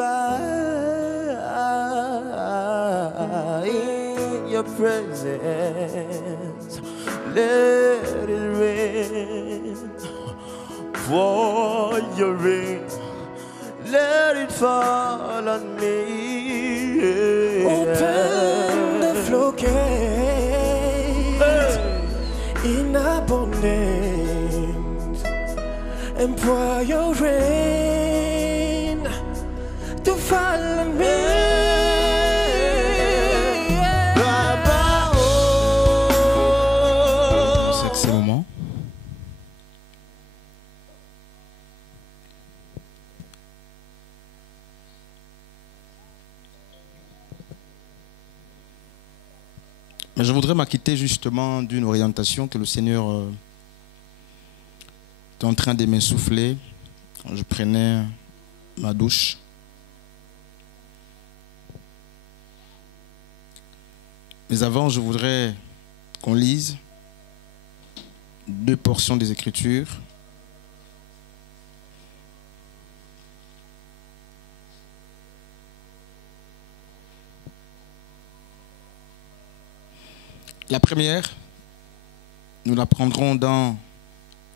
abide in your presence. Let it rain for your rain. Let it fall on me. Open the floodgates in abundance and pour your rain to fall on me. C'est ces moments. Mais je voudrais m'acquitter justement d'une orientation que le Seigneur est en train de m'insuffler quand je prenais ma douche. Mais avant, je voudrais qu'on lise 2 portions des Écritures. La première, nous la prendrons dans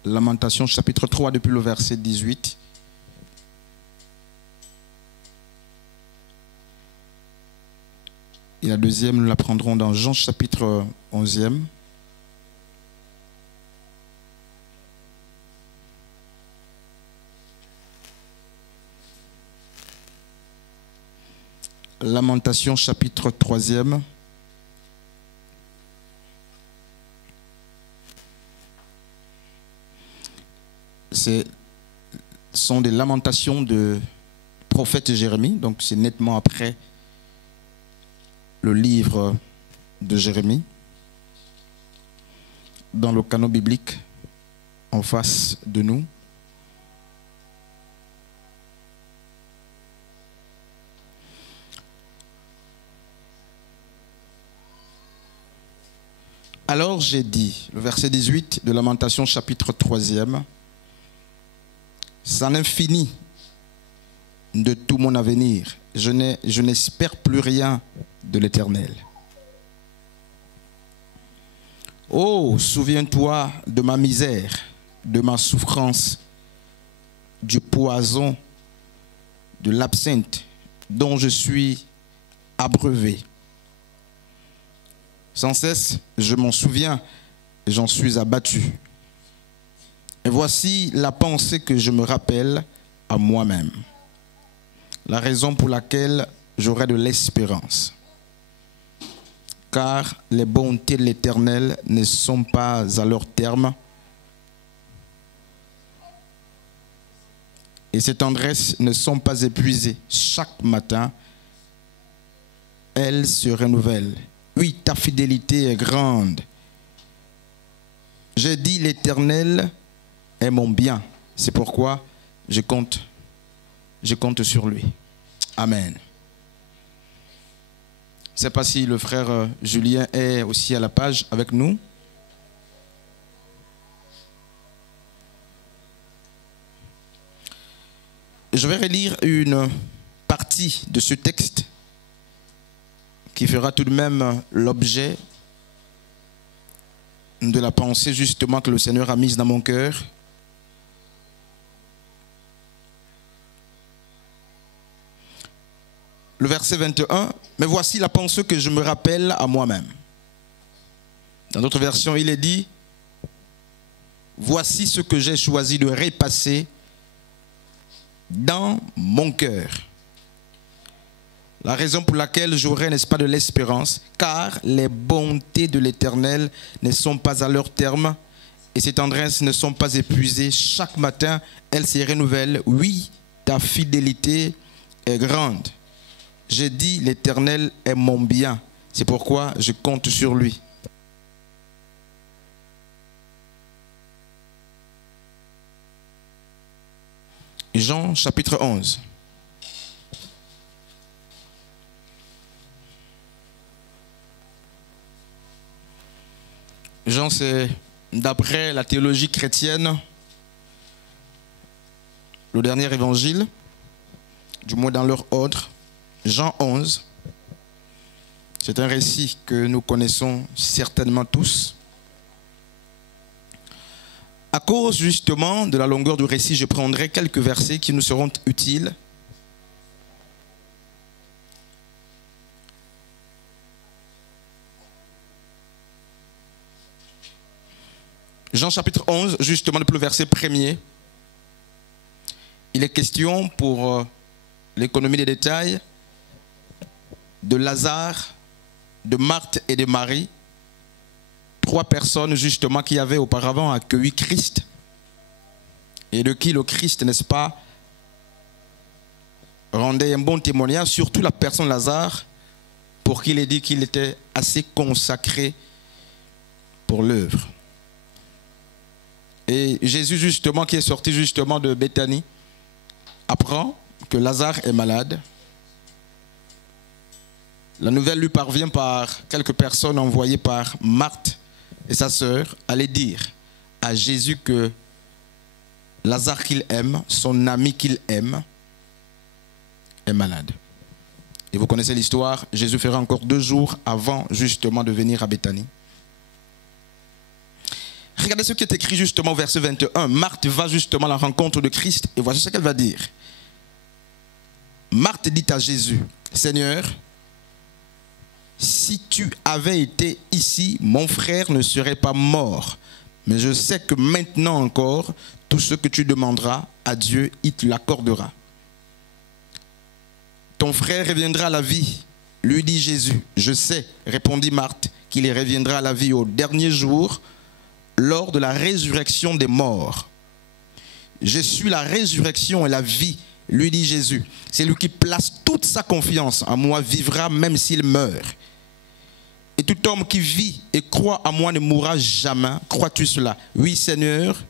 Lamentation chapitre 3 depuis le verset 18. Et la deuxième, nous la prendrons dans Jean chapitre 11e. Lamentation chapitre 3e. Ce sont des lamentations de prophète Jérémie, donc c'est nettement après le livre de Jérémie, dans le canon biblique en face de nous. Alors j'ai dit, le verset 18 de Lamentation chapitre 3e, sans l'infini de tout mon avenir, je n'espère plus rien de l'Éternel. Oh, souviens-toi de ma misère, de ma souffrance, du poison, de l'absinthe dont je suis abreuvé. Sans cesse, je m'en souviens et j'en suis abattu. Et voici la pensée que je me rappelle à moi-même. La raison pour laquelle j'aurai de l'espérance. Car les bontés de l'Éternel ne sont pas à leur terme. Et ses tendresses ne sont pas épuisées. Chaque matin, elles se renouvellent. Oui, ta fidélité est grande. J'ai dit, l'Éternel est mon bien. C'est pourquoi je compte sur lui. Amen. Je ne sais pas si le frère Julien est aussi à la page avec nous. Je vais relire une partie de ce texte qui fera tout de même l'objet de la pensée justement que le Seigneur a mise dans mon cœur. Le verset 21, mais voici la pensée que je me rappelle à moi-même. Dans d'autres versions, il est dit, voici ce que j'ai choisi de repasser dans mon cœur. La raison pour laquelle j'aurai, n'est-ce pas, de l'espérance, car les bontés de l'Éternel ne sont pas à leur terme et ses tendresses ne sont pas épuisées. Chaque matin, elles se renouvellent. Oui, ta fidélité est grande. J'ai dit, l'Éternel est mon bien. C'est pourquoi je compte sur lui. Jean chapitre 11. Jean, c'est d'après la théologie chrétienne, le dernier évangile. du moins dans leur ordre. Jean 11. C'est un récit que nous connaissons certainement tous. À cause justement de la longueur du récit, je prendrai quelques versets qui nous seront utiles. Jean chapitre 11, justement depuis le verset 1er. Il est question pour l'économie des détails de Lazare, de Marthe et de Marie. 3 personnes justement qui avaient auparavant accueilli Christ et de qui le Christ, n'est-ce pas, rendait un bon témoignage, surtout la personne Lazare, pour qui il est dit qu'il était assez consacré pour l'œuvre. Et Jésus justement, qui est sorti justement de Béthanie, apprend que Lazare est malade. La nouvelle lui parvient par quelques personnes envoyées par Marthe et sa sœur, aller dire à Jésus que Lazare qu'il aime, son ami qu'il aime, est malade. Et vous connaissez l'histoire, Jésus fera encore 2 jours avant justement de venir à Béthanie. Regardez ce qui est écrit justement au verset 21. Marthe va justement à la rencontre de Christ et voici ce qu'elle va dire. Marthe dit à Jésus, Seigneur, si tu avais été ici, mon frère ne serait pas mort. Mais je sais que maintenant encore, tout ce que tu demanderas à Dieu, il te l'accordera. Ton frère reviendra à la vie, lui dit Jésus. Je sais, répondit Marthe, qu'il reviendra à la vie au dernier jour, lors de la résurrection des morts. Je suis la résurrection et la vie, lui dit Jésus. C'est lui qui place toute sa confiance en moi, vivra même s'il meurt. Et tout homme qui vit et croit en moi ne mourra jamais. Crois-tu cela? Oui, Seigneur,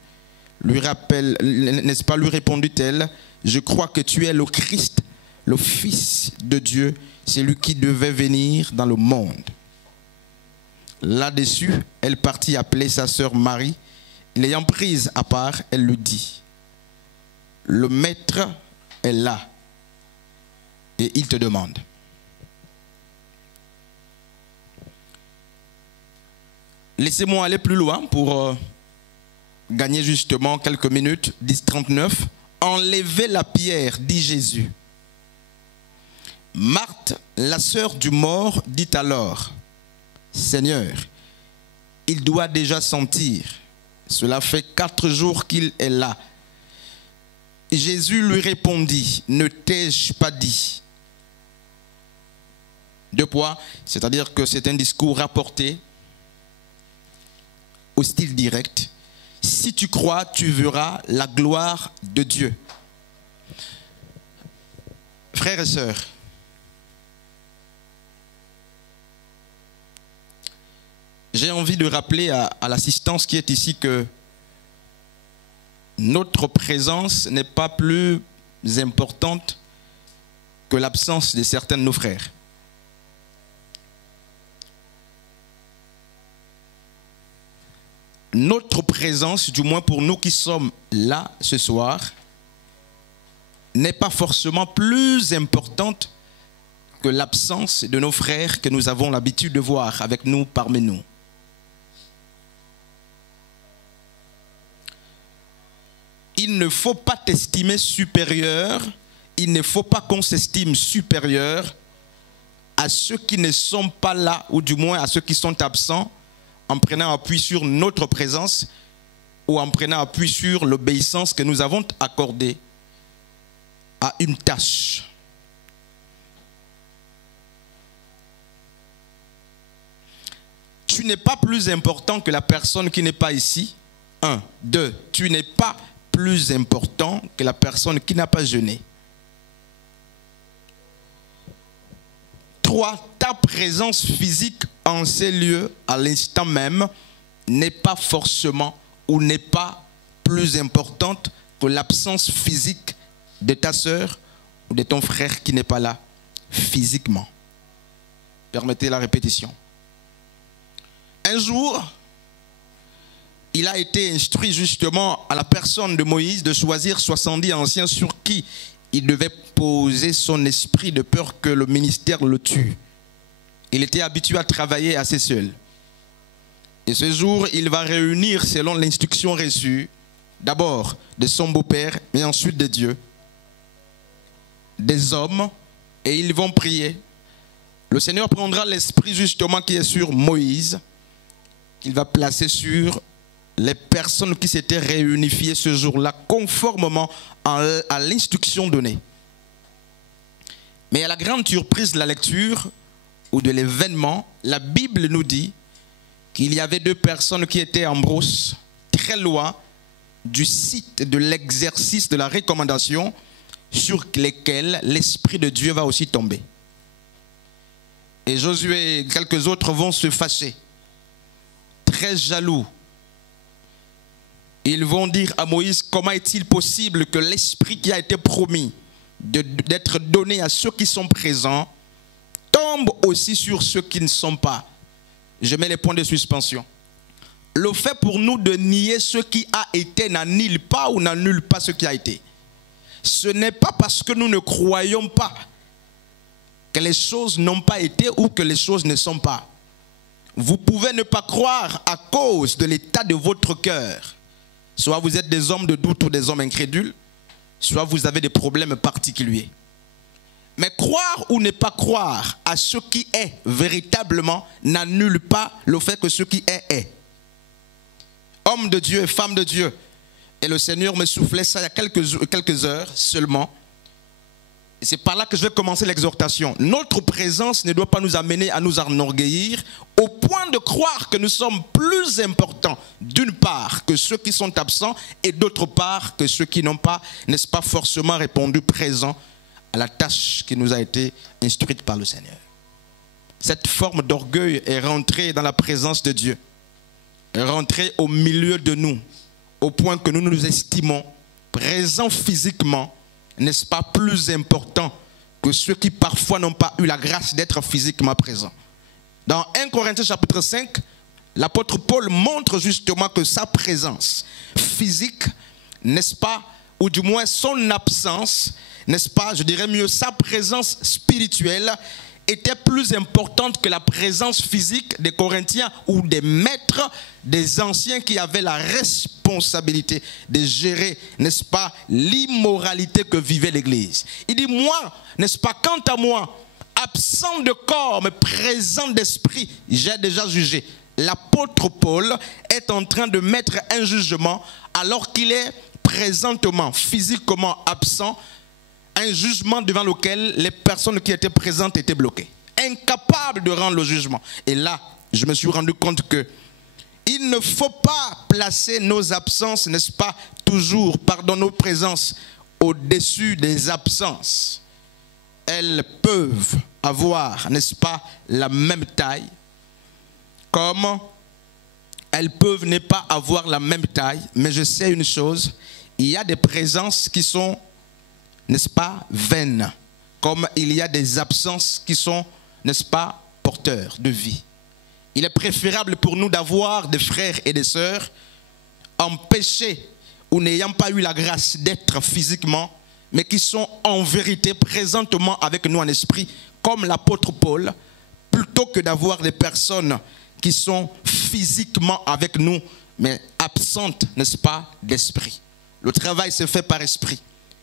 lui rappelle, n'est-ce pas, lui répondit-elle, je crois que tu es le Christ, le Fils de Dieu, c'est lui qui devait venir dans le monde. Là-dessus, elle partit appeler sa sœur Marie. L'ayant prise à part, elle lui dit, le maître est là et il te demande. Laissez-moi aller plus loin pour gagner justement quelques minutes. 10:39. Enlevez la pierre, dit Jésus. Marthe, la sœur du mort, dit alors, Seigneur, il doit déjà sentir. Cela fait 4 jours qu'il est là. Jésus lui répondit, ne t'ai-je pas dit? 2 points, c'est-à-dire que c'est un discours rapporté au style direct. Si tu crois, tu verras la gloire de Dieu. Frères et sœurs, j'ai envie de rappeler à l'assistance qui est ici que notre présence n'est pas plus importante que l'absence de certains de nos frères. Notre présence, du moins pour nous qui sommes là ce soir, n'est pas forcément plus importante que l'absence de nos frères que nous avons l'habitude de voir avec nous, parmi nous. Il ne faut pas t'estimer supérieur, il ne faut pas qu'on s'estime supérieur à ceux qui ne sont pas là, ou du moins à ceux qui sont absents, en prenant appui sur notre présence ou en prenant appui sur l'obéissance que nous avons accordée à une tâche. Tu n'es pas plus important que la personne qui n'est pas ici. 1. 2. Tu n'es pas plus important que la personne qui n'a pas jeûné. 3. Ta présence physique en ces lieux, à l'instant même, n'est pas forcément ou n'est pas plus importante que l'absence physique de ta sœur ou de ton frère qui n'est pas là physiquement. Permettez la répétition. Un jour, il a été instruit justement à la personne de Moïse de choisir 70 anciens sur qui il devait poser son esprit de peur que le ministère le tue. Il était habitué à travailler assez seul. Et ce jour, il va réunir, selon l'instruction reçue, d'abord de son beau-père, mais ensuite de Dieu, des hommes, et ils vont prier. Le Seigneur prendra l'esprit justement qui est sur Moïse, qu'il va placer sur les personnes qui s'étaient réunifiées ce jour-là, conformément à l'instruction donnée. Mais à la grande surprise de la lecture ou de l'événement, la Bible nous dit qu'il y avait 2 personnes qui étaient en brousse, très loin du site de l'exercice de la recommandation, sur lesquels l'Esprit de Dieu va aussi tomber. Et Josué et quelques autres vont se fâcher, très jaloux. Ils vont dire à Moïse, comment est-il possible que l'Esprit qui a été promis d'être donné à ceux qui sont présents tombe aussi sur ceux qui ne sont pas. Je mets les points de suspension. Le fait pour nous de nier ce qui a été n'annule pas ou n'annule pas ce qui a été. Ce n'est pas parce que nous ne croyons pas que les choses n'ont pas été ou que les choses ne sont pas. Vous pouvez ne pas croire à cause de l'état de votre cœur. Soit vous êtes des hommes de doute ou des hommes incrédules, soit vous avez des problèmes particuliers. Mais croire ou ne pas croire à ce qui est véritablement n'annule pas le fait que ce qui est. Homme de Dieu et femme de Dieu. Et le Seigneur me soufflait ça il y a quelques heures seulement. Et c'est par là que je vais commencer l'exhortation. Notre présence ne doit pas nous amener à nous enorgueillir au point de croire que nous sommes plus importants d'une part que ceux qui sont absents et d'autre part que ceux qui n'ont pas, n'est-ce pas, forcément répondu présent à la tâche qui nous a été instruite par le Seigneur. Cette forme d'orgueil est rentrée dans la présence de Dieu, est rentrée au milieu de nous, au point que nous nous estimons présents physiquement, n'est-ce pas, plus importants que ceux qui parfois n'ont pas eu la grâce d'être physiquement présents. Dans 1 Corinthiens chapitre 5, l'apôtre Paul montre justement que sa présence physique, n'est-ce pas, ou du moins son absence, n'est-ce pas, je dirais mieux, sa présence spirituelle était plus importante que la présence physique des Corinthiens ou des maîtres, des anciens qui avaient la responsabilité de gérer, n'est-ce pas, l'immoralité que vivait l'Église. Il dit, moi, n'est-ce pas, quant à moi, absent de corps mais présent d'esprit, j'ai déjà jugé. L'apôtre Paul est en train de mettre un jugement alors qu'il est présentement, physiquement absent, un jugement devant lequel les personnes qui étaient présentes étaient bloquées, incapables de rendre le jugement. Et là, je me suis rendu compte que il ne faut pas placer nos absences, n'est-ce pas, toujours, pardon, nos présences au-dessus des absences. Elles peuvent avoir, n'est-ce pas, la même taille, comme elles peuvent ne pas avoir la même taille, mais je sais une chose, il y a des présences qui sont, n'est-ce pas, vaines, comme il y a des absences qui sont, n'est-ce pas, porteurs de vie. Il est préférable pour nous d'avoir des frères et des sœurs empêchés ou n'ayant pas eu la grâce d'être physiquement, mais qui sont en vérité présentement avec nous en esprit, comme l'apôtre Paul, plutôt que d'avoir des personnes qui sont physiquement avec nous, mais absentes, n'est-ce pas, d'esprit. Le travail se fait par esprit.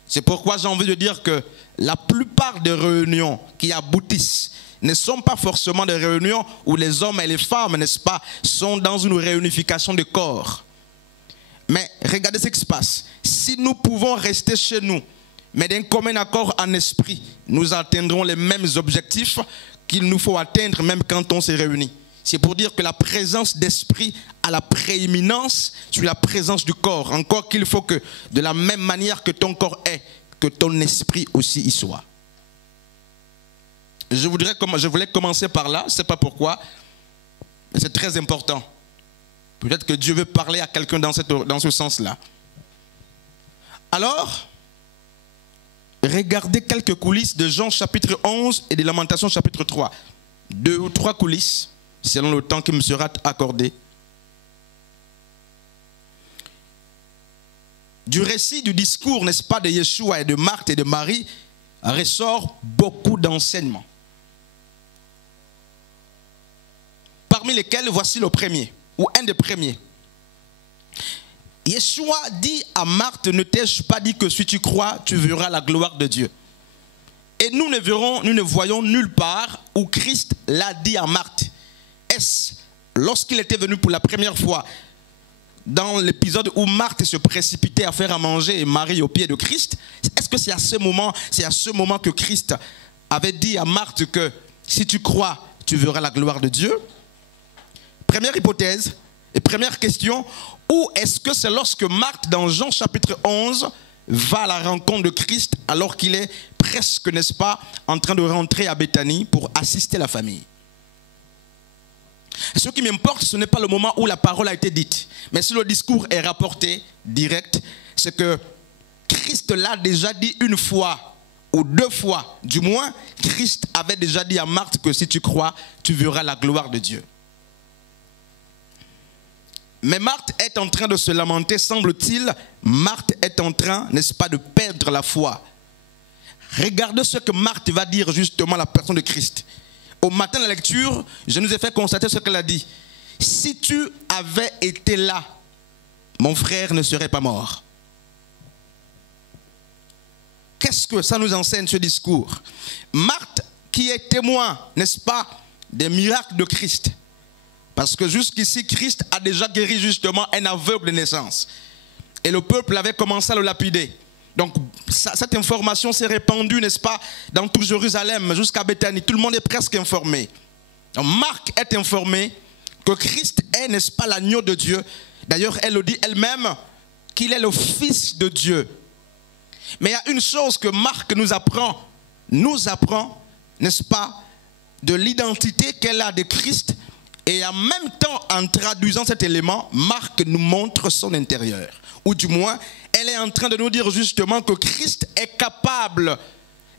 C'est pourquoi j'ai envie de dire que la plupart des réunions qui aboutissent ne sont pas forcément des réunions où les hommes et les femmes, n'est-ce pas, sont dans une réunification de corps. Mais regardez ce qui se passe. Si nous pouvons rester chez nous, mais d'un commun accord en esprit, nous atteindrons les mêmes objectifs qu'il nous faut atteindre même quand on s'est réunit. C'est pour dire que la présence d'esprit a la prééminence sur la présence du corps. Encore qu'il faut que de la même manière que ton corps est, que ton esprit aussi y soit. Je voulais commencer par là, je ne sais pas pourquoi, mais c'est très important. Peut-être que Dieu veut parler à quelqu'un dans ce sens-là. Alors, regardez quelques coulisses de Jean chapitre 11 et de Lamentations chapitre 3. 2 ou 3 coulisses, selon le temps qui me sera accordé. du récit du discours, n'est-ce pas, de Yeshua et de Marthe et de Marie, ressort beaucoup d'enseignements. Parmi lesquels, voici le premier, ou un des premiers. Yeshua dit à Marthe, ne t'ai-je pas dit que si tu crois, tu verras la gloire de Dieu. Et nous ne voyons nulle part où Christ l'a dit à Marthe. Est-ce lorsqu'il était venu pour la première fois, dans l'épisode où Marthe se précipitait à faire à manger et Marie aux pieds de Christ, est-ce que c'est à ce moment que Christ avait dit à Marthe que si tu crois, tu verras la gloire de Dieu? Première hypothèse et première question, ou est-ce que c'est lorsque Marthe, dans Jean chapitre 11, va à la rencontre de Christ alors qu'il est presque, n'est-ce pas, en train de rentrer à Béthanie pour assister la famille? Ce qui m'importe, ce n'est pas le moment où la parole a été dite, mais si le discours est rapporté direct, c'est que Christ l'a déjà dit une fois ou deux fois. Du moins, Christ avait déjà dit à Marthe que si tu crois, tu verras la gloire de Dieu. Mais Marthe est en train de se lamenter, semble-t-il. Marthe est en train, n'est-ce pas, de perdre la foi. Regardez ce que Marthe va dire justement à la personne de Christ. Au matin de la lecture, je nous ai fait constater ce qu'elle a dit. Si tu avais été là, mon frère ne serait pas mort. Qu'est-ce que ça nous enseigne, ce discours? Marthe, qui est témoin, n'est-ce pas, des miracles de Christ. Parce que jusqu'ici, Christ a déjà guéri justement un aveugle de naissance. Et le peuple avait commencé à le lapider. Donc, cette information s'est répandue, n'est-ce pas, dans tout Jérusalem, jusqu'à Béthanie. Tout le monde est presque informé. Donc, Marc est informé que Christ est, n'est-ce pas, l'agneau de Dieu. D'ailleurs, elle le dit elle-même, qu'il est le Fils de Dieu. Mais il y a une chose que Marc nous apprend, n'est-ce pas, de l'identité qu'elle a de Christ. Et en même temps, en traduisant cet élément, Marc nous montre son intérieur. Ou du moins, elle est en train de nous dire justement que Christ est capable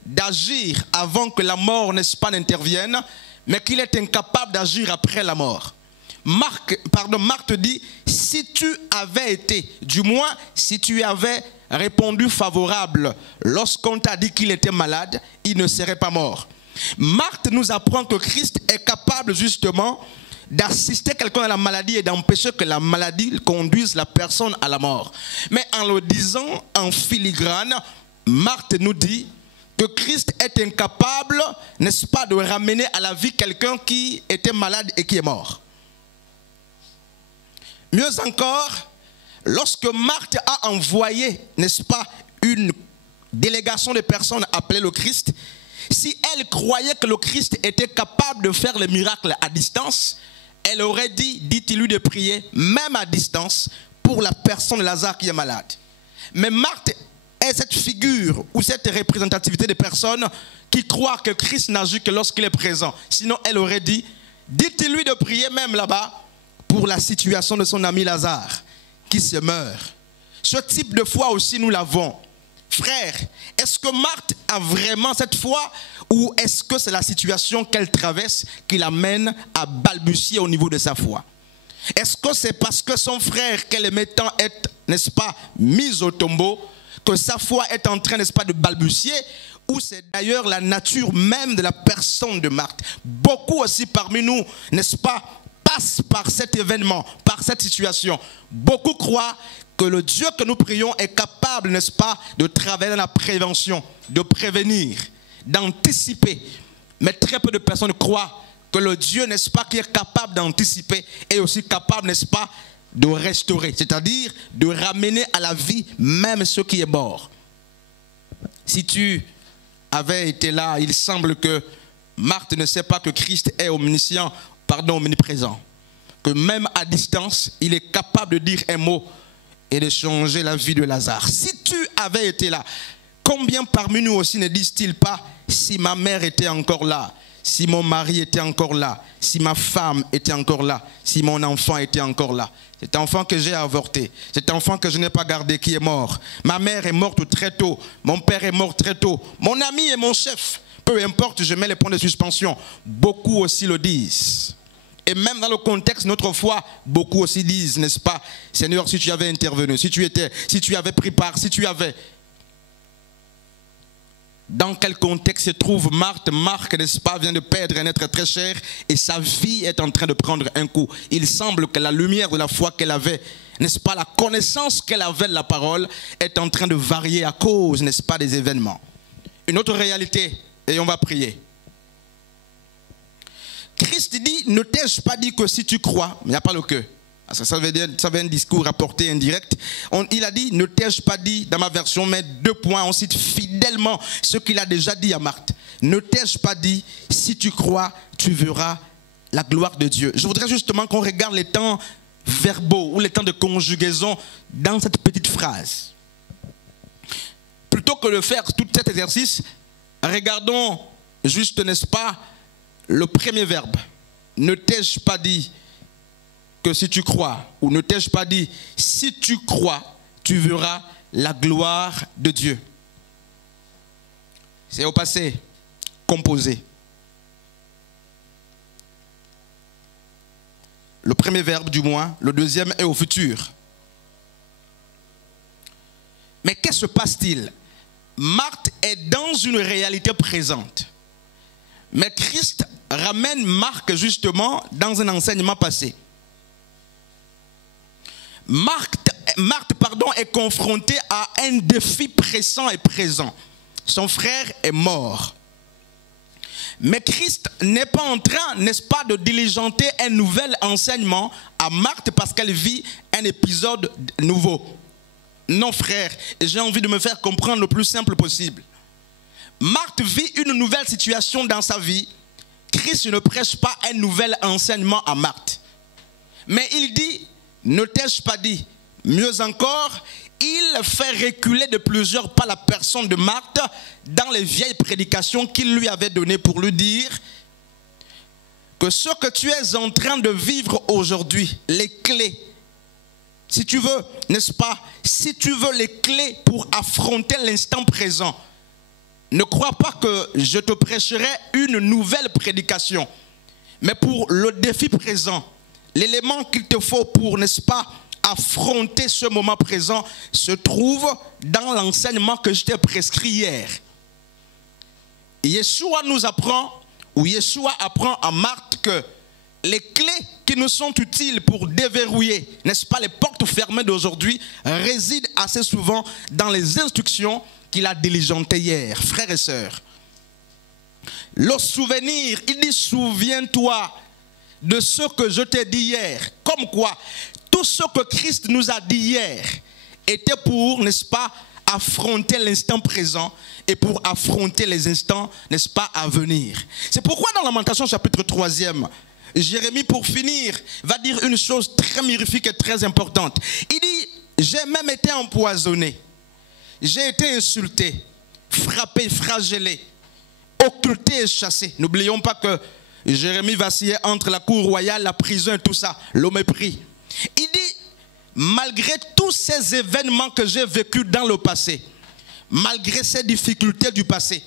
d'agir avant que la mort, n'est-ce pas, n'intervienne, mais qu'il est incapable d'agir après la mort. Marc dit, si tu avais été, du moins, si tu avais répondu favorable lorsqu'on t'a dit qu'il était malade, il ne serait pas mort. Marc nous apprend que Christ est capable justement d'assister quelqu'un à la maladie et d'empêcher que la maladie conduise la personne à la mort. Mais en le disant en filigrane, Marthe nous dit que Christ est incapable, n'est-ce pas, de ramener à la vie quelqu'un qui était malade et qui est mort. Mieux encore, lorsque Marthe a envoyé, n'est-ce pas, une délégation de personnes appelées le Christ, si elle croyait que le Christ était capable de faire les miracles à distance, elle aurait dit, dites-lui de prier, même à distance, pour la personne de Lazare qui est malade. Mais Marthe est cette figure ou cette représentativité de personnes qui croient que Christ n'agit que lorsqu'il est présent. Sinon, elle aurait dit, dites-lui de prier même là-bas pour la situation de son ami Lazare qui se meurt. Ce type de foi aussi, nous l'avons. Frère, est-ce que Marthe a vraiment cette foi ou est-ce que c'est la situation qu'elle traverse qui l'amène à balbutier au niveau de sa foi? Est-ce que c'est parce que son frère qu'elle aimait tant est, n'est-ce pas, mise au tombeau, que sa foi est en train, n'est-ce pas, de balbutier, ou c'est d'ailleurs la nature même de la personne de Marthe? Beaucoup aussi parmi nous, n'est-ce pas, passent par cet événement, par cette situation. Beaucoup croient que le Dieu que nous prions est capable, n'est-ce pas, de travailler dans la prévention, de prévenir, d'anticiper. Mais très peu de personnes croient que le Dieu, n'est-ce pas, qui est capable d'anticiper est aussi capable, n'est-ce pas, de restaurer, c'est-à-dire de ramener à la vie même ce qui est mort. Si tu avais été là, il semble que Marthe ne sait pas que Christ est omniprésent, que même à distance, il est capable de dire un mot et de changer la vie de Lazare. Si tu avais été là, combien parmi nous aussi ne disent-ils pas, si ma mère était encore là, si mon mari était encore là, si ma femme était encore là, si mon enfant était encore là. Cet enfant que j'ai avorté, cet enfant que je n'ai pas gardé qui est mort. Ma mère est morte très tôt, mon père est mort très tôt, mon ami est mon chef. Peu importe, je mets les points de suspension. Beaucoup aussi le disent. Et même dans le contexte, notre foi, beaucoup aussi disent, n'est-ce pas, Seigneur, si tu avais intervenu, si tu avais pris part, si tu avais... Dans quel contexte se trouve Marthe? Marc, n'est-ce pas, vient de perdre un être très cher et sa vie est en train de prendre un coup. Il semble que la lumière de la foi qu'elle avait, n'est-ce pas, la connaissance qu'elle avait de la parole est en train de varier à cause, n'est-ce pas, des événements. Une autre réalité, et on va prier. Christ dit, ne t'ai-je pas dit que si tu crois, il n'y a pas le que. Ça veut dire, ça veut un discours rapporté indirect. Il a dit, ne t'ai-je pas dit, dans ma version, mais 2 points, on cite fidèlement ce qu'il a déjà dit à Marthe. Ne t'ai-je pas dit, si tu crois, tu verras la gloire de Dieu. Je voudrais justement qu'on regarde les temps verbaux ou les temps de conjugaison dans cette petite phrase. Plutôt que de faire tout cet exercice, regardons juste, n'est-ce pas, le premier verbe. Ne t'ai-je pas dit que si tu crois, ou ne t'ai-je pas dit, si tu crois, tu verras la gloire de Dieu. C'est au passé, composé. Le premier verbe du moins, le deuxième est au futur. Mais qu'est-ce se passe-t-il? Marthe est dans une réalité présente. Mais Christ ramène Marc justement dans un enseignement passé. Marthe, est confrontée à un défi pressant et présent. Son frère est mort. Mais Christ n'est pas en train, n'est-ce pas, de diligenter un nouvel enseignement à Marthe parce qu'elle vit un épisode nouveau. Non, frère, j'ai envie de me faire comprendre le plus simple possible. Marthe vit une nouvelle situation dans sa vie. Christ ne prêche pas un nouvel enseignement à Marthe. Mais il dit, ne t'ai-je pas dit? Mieux encore, il fait reculer de plusieurs pas la personne de Marthe dans les vieilles prédications qu'il lui avait données pour lui dire que ce que tu es en train de vivre aujourd'hui, les clés, si tu veux, n'est-ce pas, si tu veux les clés pour affronter l'instant présent, ne crois pas que je te prêcherai une nouvelle prédication, mais pour le défi présent, l'élément qu'il te faut pour, n'est-ce pas, affronter ce moment présent se trouve dans l'enseignement que je t'ai prescrit hier. Yeshua nous apprend, ou Yeshua apprend à Marthe que les clés qui nous sont utiles pour déverrouiller, n'est-ce pas, les portes fermées d'aujourd'hui, résident assez souvent dans les instructions qu'il a diligentées hier, frères et sœurs. Le souvenir, il dit, souviens-toi de ce que je t'ai dit hier. Comme quoi, tout ce que Christ nous a dit hier était pour, n'est-ce pas, affronter l'instant présent et pour affronter les instants, n'est-ce pas, à venir. C'est pourquoi dans Lamentation chapitre 3e, Jérémie, pour finir, va dire une chose très mirifique et très importante. Il dit, j'ai même été empoisonné, j'ai été insulté, frappé, flagellé, occulté et chassé. N'oublions pas que Jérémie vacillait entre la cour royale, la prison et tout ça, le mépris. Il dit, malgré tous ces événements que j'ai vécus dans le passé, malgré ces difficultés du passé,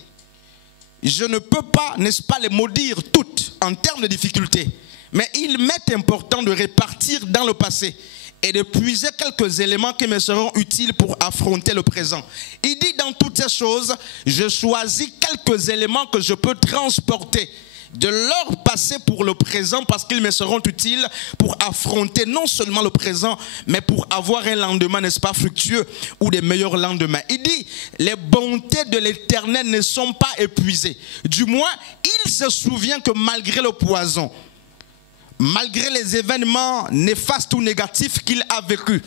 je ne peux pas, n'est-ce pas, les maudire toutes en termes de difficultés. Mais il m'est important de répartir dans le passé et de puiser quelques éléments qui me seront utiles pour affronter le présent. Il dit, dans toutes ces choses, je choisis quelques éléments que je peux transporter de leur passé pour le présent parce qu'ils me seront utiles pour affronter non seulement le présent, mais pour avoir un lendemain, n'est-ce pas, fructueux ou des meilleurs lendemains. Il dit, les bontés de l'Éternel ne sont pas épuisées. Du moins, il se souvient que malgré le poison, malgré les événements néfastes ou négatifs qu'il a vécus,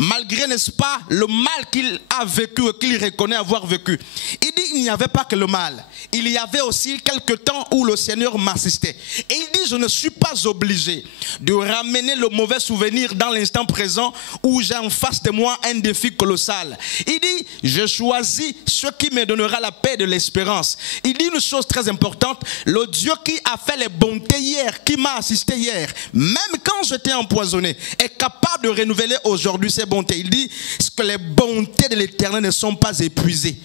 malgré, n'est-ce pas, le mal qu'il a vécu et qu'il reconnaît avoir vécu. Il dit, il n'y avait pas que le mal. Il y avait aussi quelques temps où le Seigneur m'assistait. Et il dit, je ne suis pas obligé de ramener le mauvais souvenir dans l'instant présent où j'ai en face de moi un défi colossal. Il dit, je choisis ce qui me donnera la paix de l'espérance. Il dit une chose très importante, le Dieu qui a fait les bontés hier, qui m'a assisté hier, même quand j'étais empoisonné, est capable de renouveler aujourd'hui ses bontés. Il dit que les bontés de l'Éternel ne sont pas épuisées.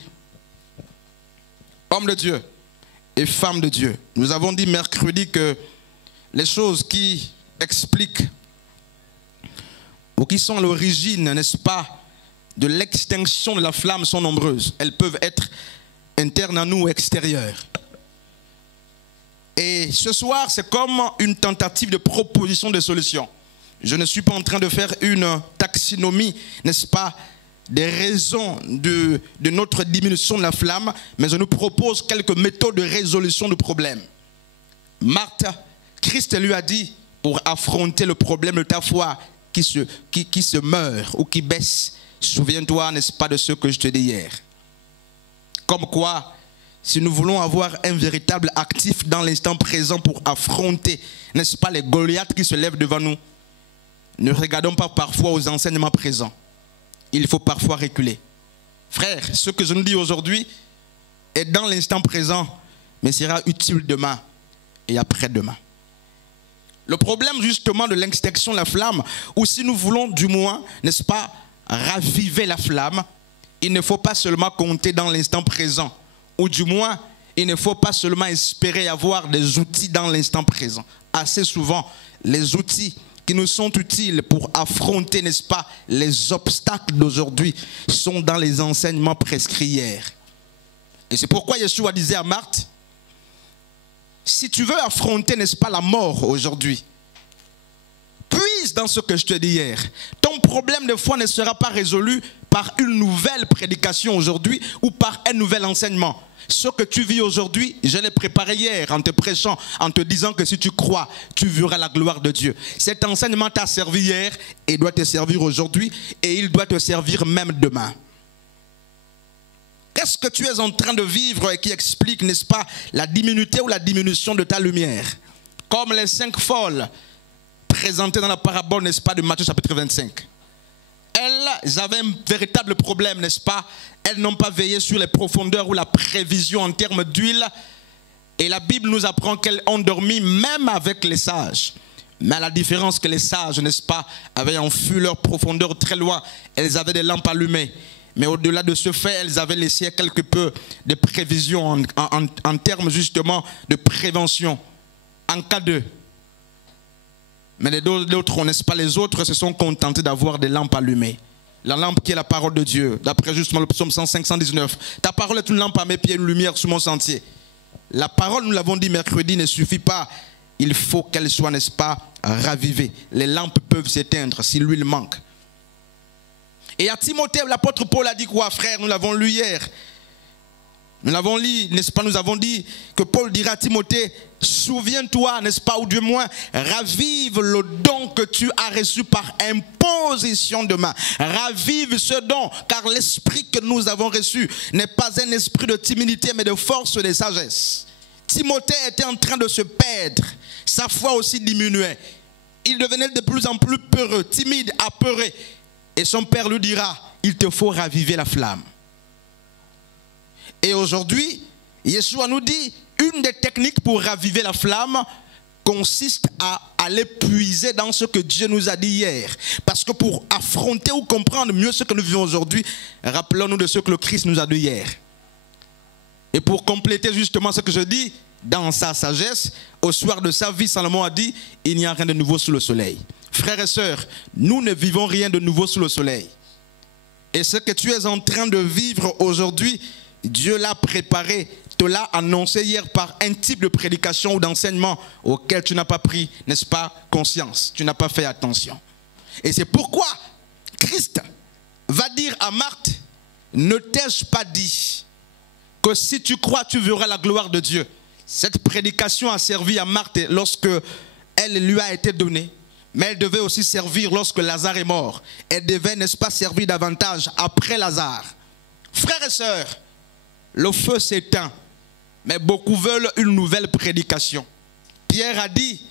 Hommes de Dieu et femmes de Dieu, nous avons dit mercredi que les choses qui expliquent ou qui sont à l'origine, n'est-ce pas, de l'extinction de la flamme sont nombreuses. Elles peuvent être internes à nous ou extérieures. Et ce soir, c'est comme une tentative de proposition de solution. Je ne suis pas en train de faire une taxinomie, n'est-ce pas, des raisons de notre diminution de la flamme, mais je nous propose quelques méthodes de résolution du problème. Marthe, Christ lui a dit, pour affronter le problème de ta foi qui se meurt ou qui baisse, souviens-toi, n'est-ce pas, de ce que je te dis hier. Comme quoi, si nous voulons avoir un véritable actif dans l'instant présent pour affronter, n'est-ce pas, les Goliaths qui se lèvent devant nous, ne regardons pas parfois aux enseignements présents. Il faut parfois reculer. Frère, ce que je nous dis aujourd'hui est dans l'instant présent, mais sera utile demain et après-demain. Le problème justement de l'extinction de la flamme, ou si nous voulons du moins, n'est-ce pas, raviver la flamme, il ne faut pas seulement compter dans l'instant présent, ou du moins, il ne faut pas seulement espérer avoir des outils dans l'instant présent. Assez souvent, les outils qui nous sont utiles pour affronter, n'est-ce pas, les obstacles d'aujourd'hui sont dans les enseignements prescrits hier. Et c'est pourquoi Yeshua disait à Marthe, si tu veux affronter, n'est-ce pas, la mort aujourd'hui, puise dans ce que je te dis hier. Ton problème de foi ne sera pas résolu par une nouvelle prédication aujourd'hui ou par un nouvel enseignement. Ce que tu vis aujourd'hui, je l'ai préparé hier en te prêchant, en te disant que si tu crois, tu verras la gloire de Dieu. Cet enseignement t'a servi hier et doit te servir aujourd'hui et il doit te servir même demain. Qu'est-ce que tu es en train de vivre et qui explique, n'est-ce pas, la diminution ou la diminution de ta lumière? Comme les 5 folles présentées dans la parabole, n'est-ce pas, de Matthieu chapitre 25. Elles avaient un véritable problème, n'est-ce pas? Elles n'ont pas veillé sur les profondeurs ou la prévision en termes d'huile. Et la Bible nous apprend qu'elles ont dormi même avec les sages. Mais à la différence que les sages, n'est-ce pas, avaient enfui leur profondeur très loin, elles avaient des lampes allumées. Mais au-delà de ce fait, elles avaient laissé quelque peu de prévision en termes justement de prévention en cas de. Mais les autres, n'est-ce pas, les autres se sont contentés d'avoir des lampes allumées. La lampe qui est la parole de Dieu, d'après justement le psaume 105, 119. Ta parole est une lampe à mes pieds, une lumière sur mon sentier. La parole, nous l'avons dit mercredi, ne suffit pas. Il faut qu'elle soit, n'est-ce pas, ravivée. Les lampes peuvent s'éteindre si l'huile manque. Et à Timothée, l'apôtre Paul a dit quoi, frère? Nous l'avons lu hier. Nous l'avons lu, n'est-ce pas? Nous avons dit que Paul dira à Timothée, souviens-toi, n'est-ce pas, ou du moins, ravive le don que tu as reçu par imposition de main. Ravive ce don, car l'esprit que nous avons reçu n'est pas un esprit de timidité, mais de force et de sagesse. Timothée était en train de se perdre. Sa foi aussi diminuait. Il devenait de plus en plus peureux, timide, apeuré. Et son père lui dira, il te faut raviver la flamme. Et aujourd'hui, Yeshua nous dit, une des techniques pour raviver la flamme consiste à aller puiser dans ce que Dieu nous a dit hier. Parce que pour affronter ou comprendre mieux ce que nous vivons aujourd'hui, rappelons-nous de ce que le Christ nous a dit hier. Et pour compléter justement ce que je dis, dans sa sagesse, au soir de sa vie, Salomon a dit, il n'y a rien de nouveau sous le soleil. Frères et sœurs, nous ne vivons rien de nouveau sous le soleil. Et ce que tu es en train de vivre aujourd'hui, Dieu l'a préparé, te l'a annoncé hier par un type de prédication ou d'enseignement auquel tu n'as pas pris, n'est-ce pas, conscience. Tu n'as pas fait attention. Et c'est pourquoi Christ va dire à Marthe, ne t'ai-je pas dit que si tu crois, tu verras la gloire de Dieu. Cette prédication a servi à Marthe lorsque elle lui a été donnée. Mais elle devait aussi servir lorsque Lazare est mort. Elle devait, n'est-ce pas, servir davantage après Lazare. Frères et sœurs, le feu s'éteint, mais beaucoup veulent une nouvelle prédication. Pierre a dit,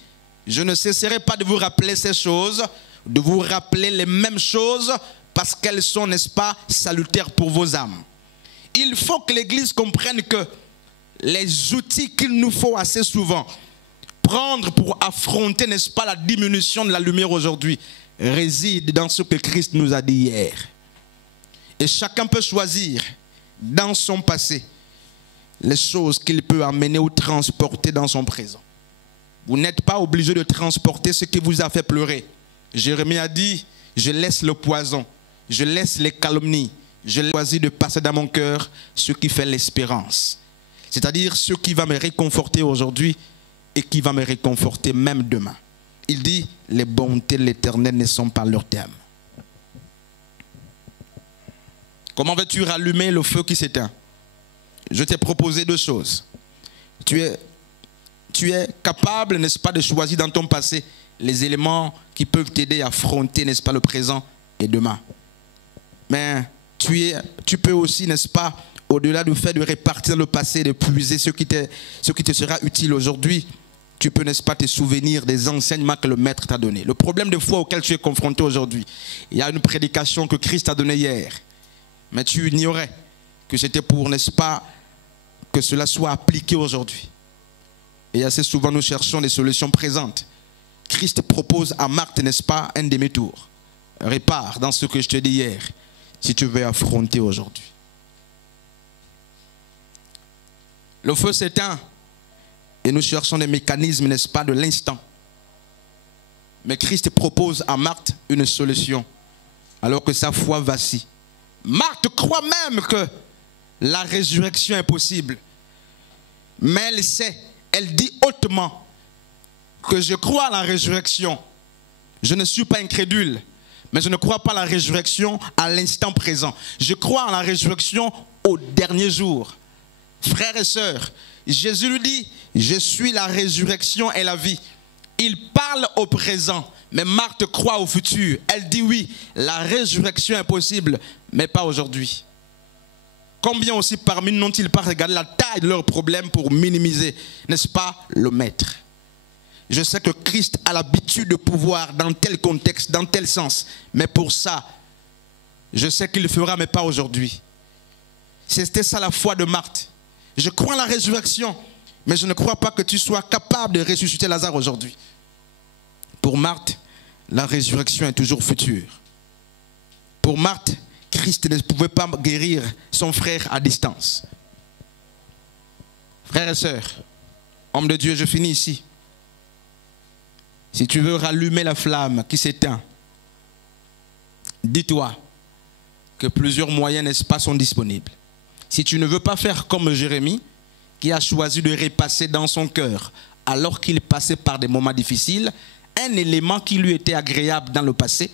je ne cesserai pas de vous rappeler ces choses, de vous rappeler les mêmes choses, parce qu'elles sont, n'est-ce pas, salutaires pour vos âmes. Il faut que l'Église comprenne que les outils qu'il nous faut assez souvent prendre pour affronter, n'est-ce pas, la diminution de la lumière aujourd'hui, réside dans ce que Christ nous a dit hier. Et chacun peut choisir dans son passé les choses qu'il peut amener ou transporter dans son présent. Vous n'êtes pas obligé de transporter ce qui vous a fait pleurer. Jérémie a dit, je laisse le poison, je laisse les calomnies, je choisis de passer dans mon cœur ce qui fait l'espérance. C'est-à-dire ce qui va me réconforter aujourd'hui et qui va me réconforter même demain. Il dit, les bontés de l'Éternel ne sont pas leur terme. Comment veux-tu rallumer le feu qui s'éteint? Je t'ai proposé deux choses. Tu es capable, n'est-ce pas, de choisir dans ton passé les éléments qui peuvent t'aider à affronter, n'est-ce pas, le présent et demain. Mais tu peux aussi, n'est-ce pas, au-delà du fait de répartir le passé, de puiser ce qui te sera utile aujourd'hui, tu peux, n'est-ce pas, te souvenir des enseignements que le Maître t'a donnés. Le problème de foi auquel tu es confronté aujourd'hui, il y a une prédication que Christ a donnée hier, mais tu ignorais que c'était pour, n'est-ce pas, que cela soit appliqué aujourd'hui. Et assez souvent, nous cherchons des solutions présentes. Christ propose à Marthe, n'est-ce pas, un demi-tour. Répare dans ce que je te dis hier, si tu veux affronter aujourd'hui. Le feu s'éteint et nous cherchons des mécanismes, n'est-ce pas, de l'instant. Mais Christ propose à Marthe une solution, alors que sa foi vacille. Marthe croit même que la résurrection est possible. Mais elle sait, elle dit hautement que je crois à la résurrection. Je ne suis pas incrédule, mais je ne crois pas à la résurrection à l'instant présent. Je crois à la résurrection au dernier jour. Frères et sœurs, Jésus lui dit, je suis la résurrection et la vie. Il parle au présent, mais Marthe croit au futur. Elle dit oui, la résurrection est possible, mais pas aujourd'hui. Combien aussi parmi nous n'ont-ils pas regardé la taille de leurs problèmes pour minimiser, n'est-ce pas, le Maître? Je sais que Christ a l'habitude de pouvoir dans tel contexte, dans tel sens. Mais pour ça, je sais qu'il le fera, mais pas aujourd'hui. C'était ça la foi de Marthe. Je crois en la résurrection, mais je ne crois pas que tu sois capable de ressusciter Lazare aujourd'hui. Pour Marthe, la résurrection est toujours future. Pour Marthe, Christ ne pouvait pas guérir son frère à distance. Frères et sœurs, hommes de Dieu, je finis ici. Si tu veux rallumer la flamme qui s'éteint, dis-toi que plusieurs moyens, n'est-ce pas, sont disponibles. Si tu ne veux pas faire comme Jérémie, qui a choisi de repasser dans son cœur, alors qu'il passait par des moments difficiles, un élément qui lui était agréable dans le passé,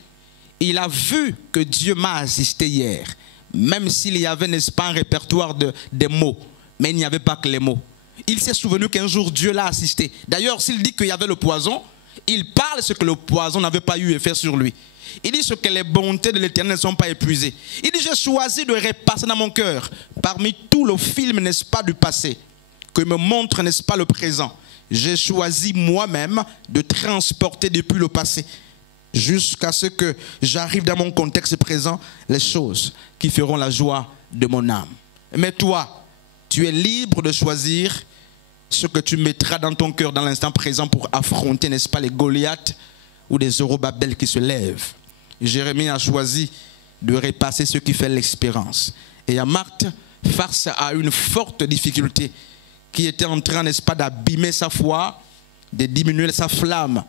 il a vu que Dieu m'a assisté hier, même s'il y avait, n'est-ce pas, un répertoire des mots, mais il n'y avait pas que les mots. Il s'est souvenu qu'un jour Dieu l'a assisté. D'ailleurs, s'il dit qu'il y avait le poison, il parle ce que le poison n'avait pas eu effet sur lui. Il dit ce que les bontés de l'Éternel ne sont pas épuisées. Il dit, j'ai choisi de repasser dans mon cœur, parmi tout le film, n'est-ce pas, du passé, que me montre, n'est-ce pas, le présent. J'ai choisi moi-même de transporter depuis le passé, jusqu'à ce que j'arrive dans mon contexte présent, les choses qui feront la joie de mon âme. Mais toi, tu es libre de choisir ce que tu mettras dans ton cœur dans l'instant présent pour affronter, n'est-ce pas, les Goliaths ou des Zorobabel qui se lèvent. Jérémie a choisi de repasser ce qui fait l'expérience. Et à Marthe, face à une forte difficulté qui était en train, n'est-ce pas, d'abîmer sa foi, de diminuer sa flamme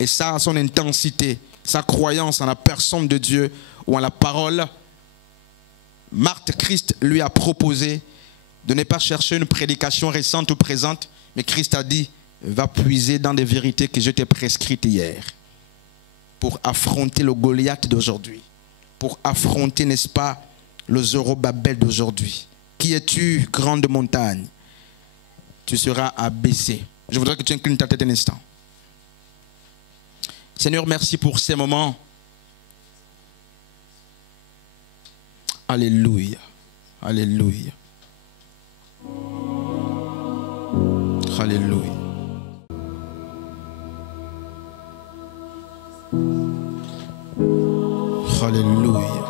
et son intensité, sa croyance en la personne de Dieu ou en la parole, Marthe, Christ lui a proposé de ne pas chercher une prédication récente ou présente, mais Christ a dit, va puiser dans des vérités que je t'ai prescrites hier, pour affronter le Goliath d'aujourd'hui, pour affronter, n'est-ce pas, le Zorobabel d'aujourd'hui. Qui es-tu, grande montagne? Tu seras abaissé. Je voudrais que tu inclines ta tête un instant. Seigneur, merci pour ces moments. Alléluia. Alléluia. Alléluia. Alléluia.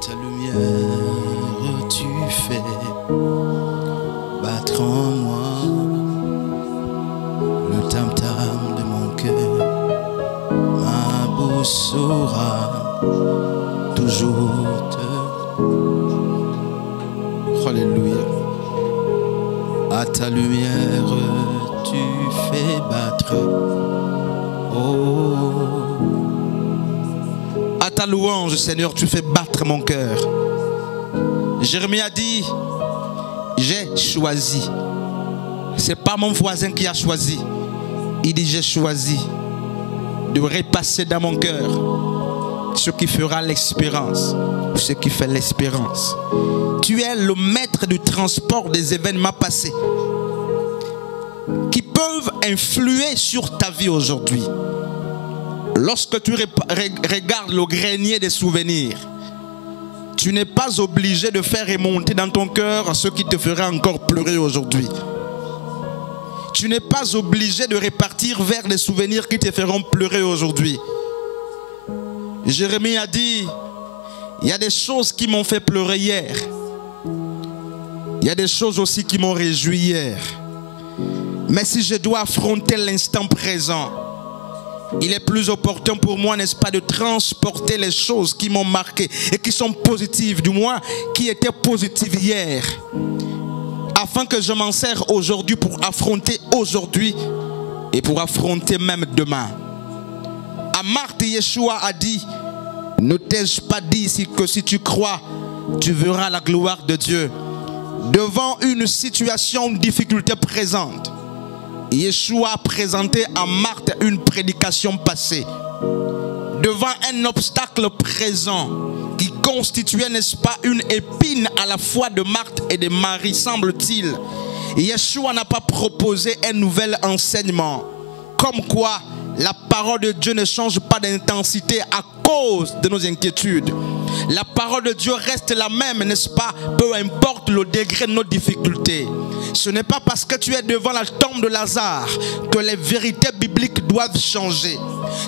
Ta lumière, tu fais battre en moi le tam-tam de mon cœur. Ma bouche saura toujours te Alléluia. À ta lumière, tu fais battre. Oh. À ta louange, Seigneur, tu fais battre mon cœur. Jérémie a dit, j'ai choisi. C'est pas mon voisin qui a choisi. Il dit, j'ai choisi de repasser dans mon cœur ce qui fera l'espérance, ce qui fait l'espérance. Tu es le maître du transport des événements passés qui peuvent influer sur ta vie aujourd'hui. Lorsque tu regardes le grenier des souvenirs, tu n'es pas obligé de faire remonter dans ton cœur ce qui te fera encore pleurer aujourd'hui. Tu n'es pas obligé de repartir vers des souvenirs qui te feront pleurer aujourd'hui. Jérémie a dit, il y a des choses qui m'ont fait pleurer hier. Il y a des choses aussi qui m'ont réjoui hier. Mais si je dois affronter l'instant présent, il est plus opportun pour moi, n'est-ce pas, de transporter les choses qui m'ont marqué et qui sont positives, du moins qui étaient positives hier, afin que je m'en sers aujourd'hui pour affronter aujourd'hui et pour affronter même demain. À Marthe, Yeshua a dit, ne t'ai-je pas dit que si tu crois, tu verras la gloire de Dieu. Devant une situation, une difficulté présente, Yeshua a présenté à Marthe une prédication passée. Devant un obstacle présent qui constituait, n'est-ce pas, une épine à la fois de Marthe et de Marie, semble-t-il, Yeshua n'a pas proposé un nouvel enseignement. Comme quoi, la parole de Dieu ne change pas d'intensité à cause de nos inquiétudes. La parole de Dieu reste la même, n'est-ce pas? Peu importe le degré de nos difficultés. Ce n'est pas parce que tu es devant la tombe de Lazare que les vérités bibliques doivent changer.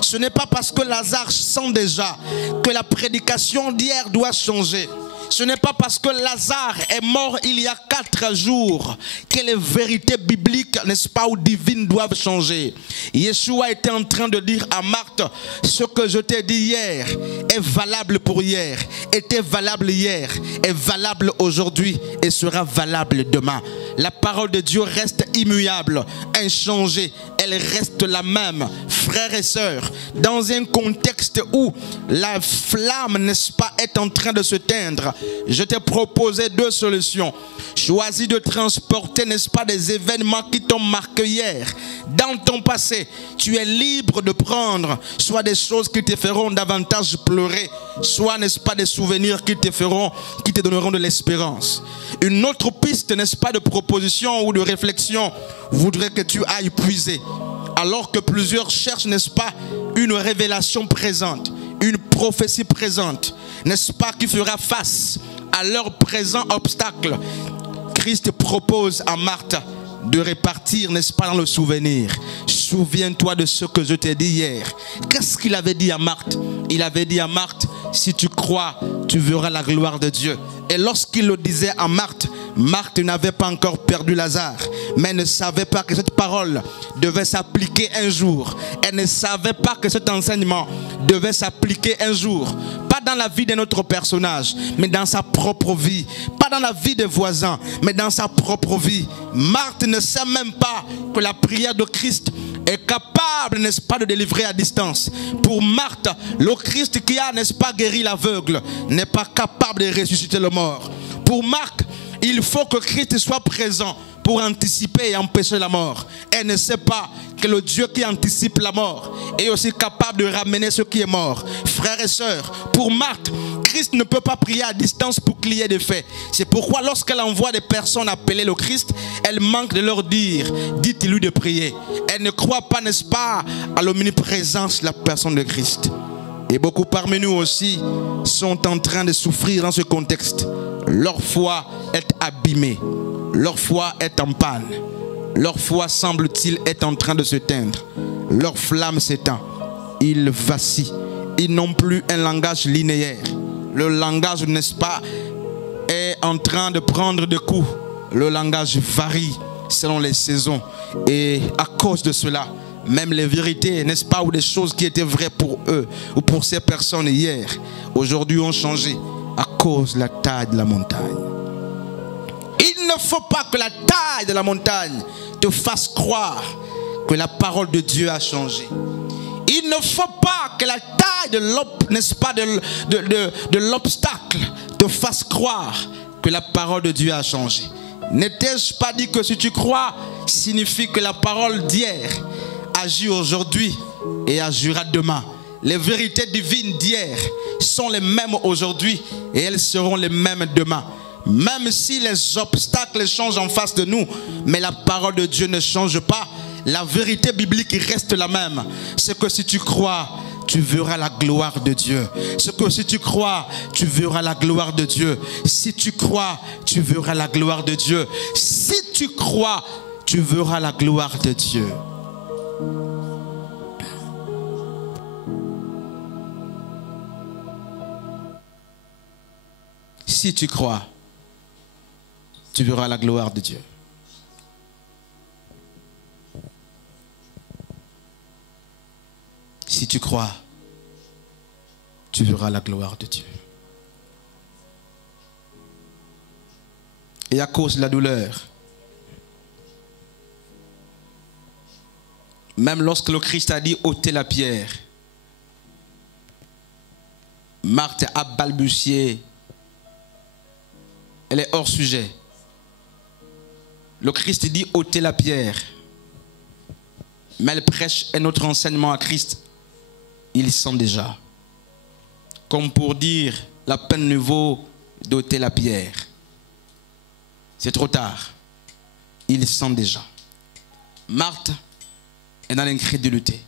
Ce n'est pas parce que Lazare sent déjà que la prédication d'hier doit changer. Ce n'est pas parce que Lazare est mort il y a 4 jours que les vérités bibliques, n'est-ce pas, ou divines doivent changer. Yeshua était en train de dire à Marthe, ce que je t'ai dit hier est valable pour hier, était valable hier, est valable aujourd'hui et sera valable demain. La parole de Dieu reste immuable, inchangée, elle reste la même. Frères et sœurs, dans un contexte où la flamme, n'est-ce pas, est en train de se teindre, je t'ai proposé 2 solutions. Choisis de transporter, n'est-ce pas, des événements qui t'ont marqué hier. Dans ton passé, tu es libre de prendre soit des choses qui te feront davantage pleurer, soit, n'est-ce pas, des souvenirs qui te donneront de l'espérance. Une autre piste, n'est-ce pas, de proposition ou de réflexion voudrait que tu ailles puiser. Alors que plusieurs cherchent, n'est-ce pas, une révélation présente, une prophétie présente, n'est-ce pas, qui fera face à leur présent obstacle. Christ propose à Marthe de repartir, n'est-ce pas, dans le souvenir. Souviens-toi de ce que je t'ai dit hier. Qu'est-ce qu'il avait dit à Marthe? Il avait dit à Marthe, si tu crois, tu verras la gloire de Dieu. Et lorsqu'il le disait à Marthe, Marthe n'avait pas encore perdu Lazare, mais ne savait pas que cette parole devait s'appliquer un jour. Elle ne savait pas que cet enseignement devait s'appliquer un jour. Pas dans la vie de notre personnage, mais dans sa propre vie. Pas dans la vie des voisins, mais dans sa propre vie. Marthe ne sait même pas que la prière de Christ est capable, n'est-ce pas, de délivrer à distance. Pour Marthe, le Christ qui a, n'est-ce pas, guéri l'aveugle n'est pas capable de ressusciter le mort. Pour Marc, il faut que Christ soit présent pour anticiper et empêcher la mort. Elle ne sait pas que le Dieu qui anticipe la mort est aussi capable de ramener ce qui est mort. Frères et sœurs, pour Marthe, Christ ne peut pas prier à distance pour qu'il y ait des faits. C'est pourquoi lorsqu'elle envoie des personnes appeler le Christ, elle manque de leur dire, dites-lui de prier. Elle ne croit pas, n'est-ce pas, à l'omniprésence de la personne de Christ. Et beaucoup parmi nous aussi sont en train de souffrir dans ce contexte. Leur foi est abîmée. Leur foi est en panne. Leur foi, semble-t-il, est en train de se teindre. Leur flamme s'éteint. Ils vacillent. Ils n'ont plus un langage linéaire. Le langage, n'est-ce pas, est en train de prendre des coups. Le langage varie selon les saisons. Et à cause de cela, même les vérités, n'est-ce pas, ou des choses qui étaient vraies pour eux ou pour ces personnes hier, aujourd'hui ont changé à cause de la taille de la montagne. ne faut pas que la taille de la montagne te fasse croire que la parole de Dieu a changé. Il ne faut pas que la taille de l'obstacle te fasse croire que la parole de Dieu a changé. N'ai-je pas dit que si tu crois, signifie que la parole d'hier agit aujourd'hui et agira demain. Les vérités divines d'hier sont les mêmes aujourd'hui et elles seront les mêmes demain. Même si les obstacles changent en face de nous, mais la parole de Dieu ne change pas. La vérité biblique reste la même. C'est que si tu crois, tu verras la gloire de Dieu. C'est que si tu crois, tu verras la gloire de Dieu. Si tu crois, tu verras la gloire de Dieu. Si tu crois, tu verras la gloire de Dieu. Si tu crois, tu verras la gloire de Dieu. Si tu crois, tu verras la gloire de Dieu. Et à cause de la douleur, même lorsque le Christ a dit ôtez la pierre, Marthe a balbutié, elle est hors sujet. Le Christ dit ôtez la pierre, mais elle prêche un autre enseignement à Christ. Il sent déjà. Comme pour dire, la peine ne vaut d'ôter la pierre. C'est trop tard. Il sent déjà. Marthe est dans l'incrédulité.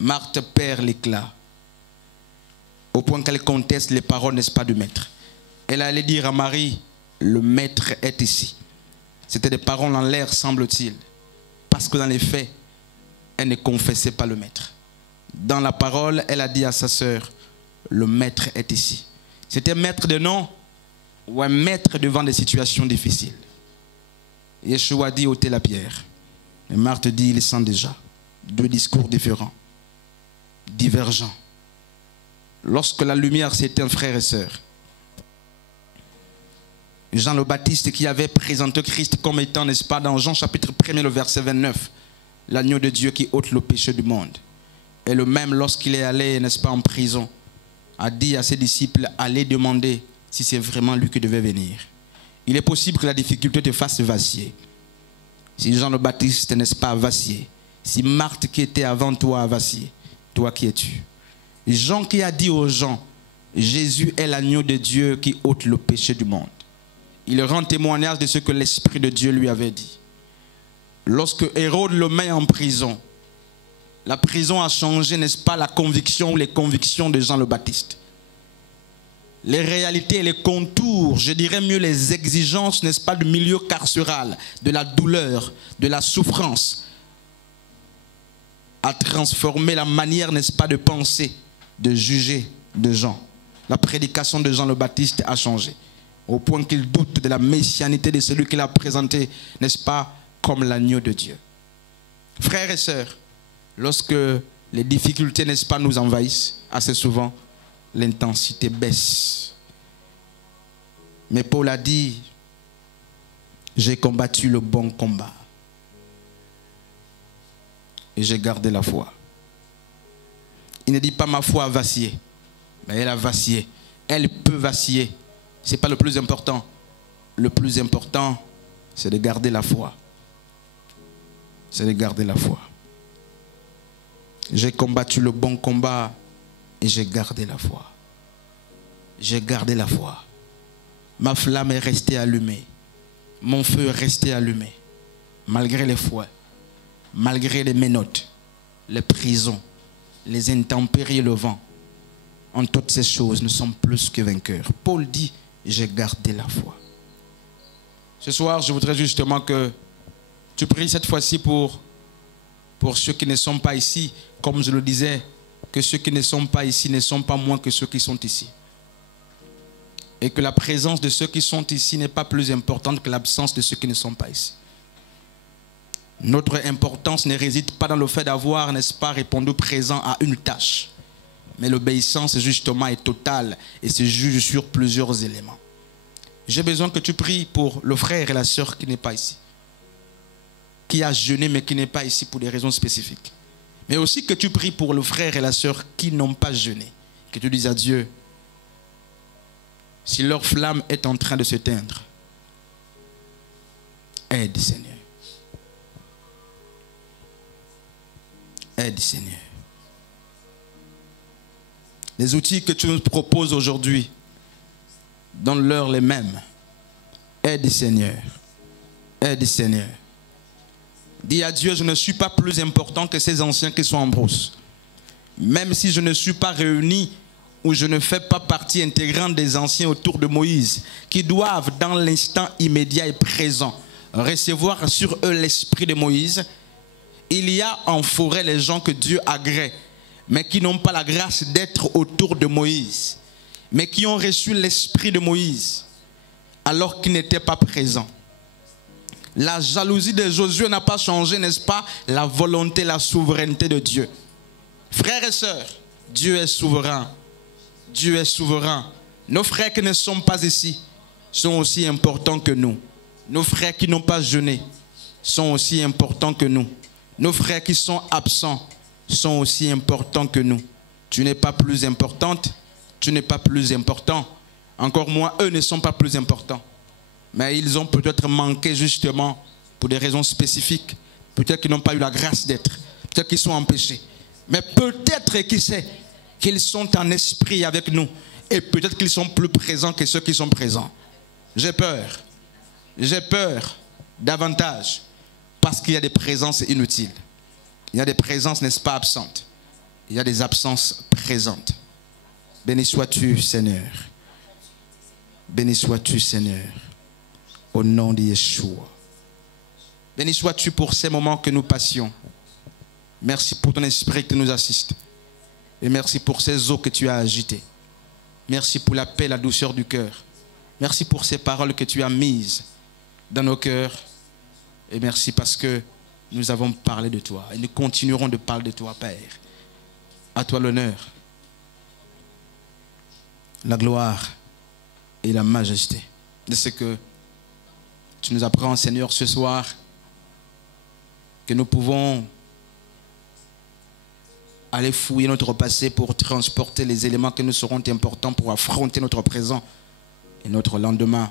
Marthe perd l'éclat. Au point qu'elle conteste les paroles, n'est-ce pas, du maître. Elle allait dire à Marie, le maître est ici. C'était des paroles en l'air, semble-t-il. Parce que dans les faits, elle ne confessait pas le maître. Dans la parole, elle a dit à sa sœur, le maître est ici. C'était maître de nom ou un maître devant des situations difficiles. Yeshua dit ôtez la pierre. Et Marthe dit il sent déjà. Deux discours différents, divergents. Lorsque la lumière s'éteint, frères et sœurs, Jean le Baptiste qui avait présenté Christ comme étant, n'est-ce pas, dans Jean chapitre 1er, le verset 29, l'agneau de Dieu qui ôte le péché du monde. Et le même, lorsqu'il est allé, n'est-ce pas, en prison, a dit à ses disciples, allez demander si c'est vraiment lui qui devait venir. Il est possible que la difficulté te fasse vaciller. Si Jean le Baptiste, n'est-ce pas, a vacillé, si Marthe qui était avant toi a vacillé, toi qui es-tu? Jean qui a dit aux gens, Jésus est l'agneau de Dieu qui ôte le péché du monde. Il rend témoignage de ce que l'Esprit de Dieu lui avait dit. Lorsque Hérode le met en prison, la prison a changé, n'est-ce pas, la conviction ou les convictions de Jean le Baptiste. Les réalités et les contours, je dirais mieux les exigences, n'est-ce pas, du milieu carcéral, de la douleur, de la souffrance, a transformé la manière, n'est-ce pas, de penser, de juger de Jean. La prédication de Jean le Baptiste a changé, au point qu'il doute de la messianité de celui qu'il a présenté, n'est-ce pas, comme l'agneau de Dieu. Frères et sœurs, lorsque les difficultés, n'est-ce pas, nous envahissent, assez souvent, l'intensité baisse. Mais Paul a dit, j'ai combattu le bon combat. Et j'ai gardé la foi. Il ne dit pas ma foi a vacillé, mais elle a vacillé. Elle peut vaciller. Ce n'est pas le plus important. Le plus important, c'est de garder la foi. C'est de garder la foi. J'ai combattu le bon combat et j'ai gardé la foi. J'ai gardé la foi. Ma flamme est restée allumée. Mon feu est resté allumé. Malgré les fouets, malgré les menottes, les prisons, les intempéries et le vent. En toutes ces choses, nous sommes plus que vainqueurs. Paul dit, j'ai gardé la foi. Ce soir, je voudrais justement que tu pries cette fois-ci pour ceux qui ne sont pas ici. Comme je le disais, que ceux qui ne sont pas ici ne sont pas moins que ceux qui sont ici. Et que la présence de ceux qui sont ici n'est pas plus importante que l'absence de ceux qui ne sont pas ici. Notre importance ne réside pas dans le fait d'avoir, n'est-ce pas, répondu présent à une tâche. Mais l'obéissance, justement, est totale et se juge sur plusieurs éléments. J'ai besoin que tu pries pour le frère et la sœur qui n'est pas ici. Qui a jeûné mais qui n'est pas ici pour des raisons spécifiques. Mais aussi que tu pries pour le frère et la sœur qui n'ont pas jeûné. Que tu dises à Dieu, si leur flamme est en train de se teindre, aide Seigneur. Aide Seigneur. Les outils que tu nous proposes aujourd'hui, donne-leur les mêmes. Aide Seigneur. Aide Seigneur. Dis à Dieu, je ne suis pas plus important que ces anciens qui sont en brousse. Même si je ne suis pas réuni ou je ne fais pas partie intégrante des anciens autour de Moïse, qui doivent dans l'instant immédiat et présent recevoir sur eux l'esprit de Moïse, il y a en forêt les gens que Dieu agrée, mais qui n'ont pas la grâce d'être autour de Moïse, mais qui ont reçu l'esprit de Moïse alors qu'ils n'étaient pas présents. La jalousie de Josué n'a pas changé, n'est-ce pas? La volonté, la souveraineté de Dieu. Frères et sœurs, Dieu est souverain. Dieu est souverain. Nos frères qui ne sont pas ici sont aussi importants que nous. Nos frères qui n'ont pas jeûné sont aussi importants que nous. Nos frères qui sont absents sont aussi importants que nous. Tu n'es pas plus importante, tu n'es pas plus important. Encore moins, eux ne sont pas plus importants. Mais ils ont peut-être manqué justement pour des raisons spécifiques. Peut-être qu'ils n'ont pas eu la grâce d'être. Peut-être qu'ils sont empêchés. Mais peut-être, qui sait, qu'ils sont en esprit avec nous. Et peut-être qu'ils sont plus présents que ceux qui sont présents. J'ai peur. J'ai peur davantage. Parce qu'il y a des présences inutiles. Il y a des présences, n'est-ce pas, absentes. Il y a des absences présentes. Béni sois-tu, Seigneur. Béni sois-tu, Seigneur. Au nom de Yeshua. Béni sois-tu pour ces moments que nous passions. Merci pour ton esprit qui nous assiste. Et merci pour ces eaux que tu as agitées. Merci pour la paix, la douceur du cœur. Merci pour ces paroles que tu as mises dans nos cœurs. Et merci parce que nous avons parlé de toi. Et nous continuerons de parler de toi, Père. À toi l'honneur, la gloire et la majesté de ce que tu nous apprends, Seigneur, ce soir, que nous pouvons aller fouiller notre passé pour transporter les éléments qui nous seront importants pour affronter notre présent et notre lendemain.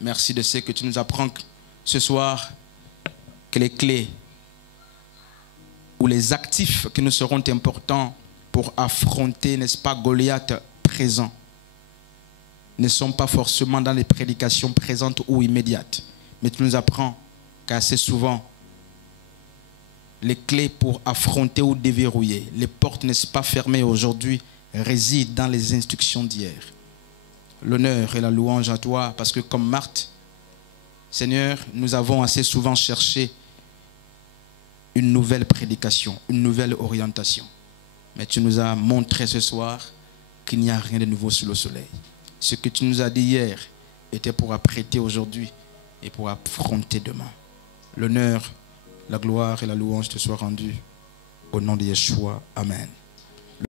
Merci de ce que tu nous apprends ce soir, que les clés ou les actifs qui nous seront importants pour affronter, n'est-ce pas, Goliath présent, ne sont pas forcément dans les prédications présentes ou immédiates. Mais tu nous apprends qu'assez souvent, les clés pour affronter ou déverrouiller, les portes, n'est-ce pas, fermées aujourd'hui, résident dans les instructions d'hier. L'honneur et la louange à toi, parce que comme Marthe, Seigneur, nous avons assez souvent cherché une nouvelle prédication, une nouvelle orientation. Mais tu nous as montré ce soir qu'il n'y a rien de nouveau sous le soleil. Ce que tu nous as dit hier était pour apprêter aujourd'hui et pour affronter demain. L'honneur, la gloire et la louange te soient rendus au nom de Yeshua. Amen.